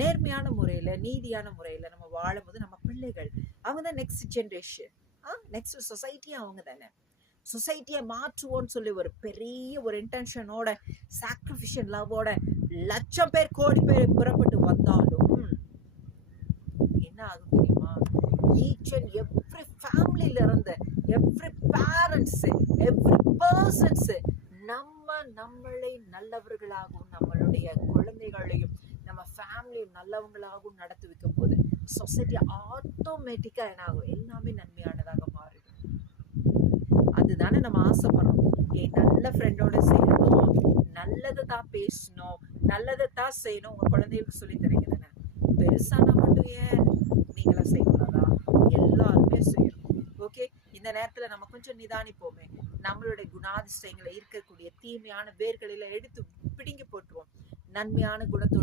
நேர்மையான முறையில, நீதியான முறையில நம்ம வாழும்போது நம்ம பிள்ளைகள் அவங்க தான் நெக்ஸ்ட் ஜெனரேஷன். நெக்ஸ்ட் சொசைட்டியும் அவங்க தானே. சொசைட்டியை மாற்றுவோன்னு சொல்லி ஒரு பெரிய ஒரு இன்டென்ஷனோட, சாக்ரிஃபிஷியல் லவோட லட்சம் பேர் கோடி பேர் புறப்பட்டு வந்தாலும் என்ன ஆகும் தெரியுமா? ஈச் அண்ட் எவ்ரி ஃபேமிலியில இருந்து எவ்ரி பேரண்ட்ஸ், எவ்ரி பர்சன்ஸ் நம்மளை நல்லவர்களாகவும் நம்மளுடைய குழந்தைகளையும் நம்ம ஃபேமிலியும் நல்லவங்களாகவும் நடத்தி வைக்கும் போது சொசைட்டி ஆட்டோமேட்டிக்கா என்ன ஆகும்? எல்லாமே நன்மையானதாக மாறிடும். அதுதானே நம்ம ஆசைப்படுறோம். நல்ல ஃப்ரெண்டோட செய்யணும், நல்லதை தான் பேசணும், நல்லதை தான் செய்யணும். உங்க குழந்தைகளுக்கு சொல்லி தரீங்க தானே. பெருசானா மட்டும் ஏன் நீங்களா செய்யக்கூடாதா? எல்லாருமே செய்யணும். ஓகே, இந்த நேரத்துல நம்ம கொஞ்சம் நிதானிப்போமே. நம்மளுடைய குணாதிசயங்களை இருக்கக்கூடிய தீமையான வேர்களில எடுத்து பிடுங்கி போட்டுருவோம். நன்மையான குணத்தோடு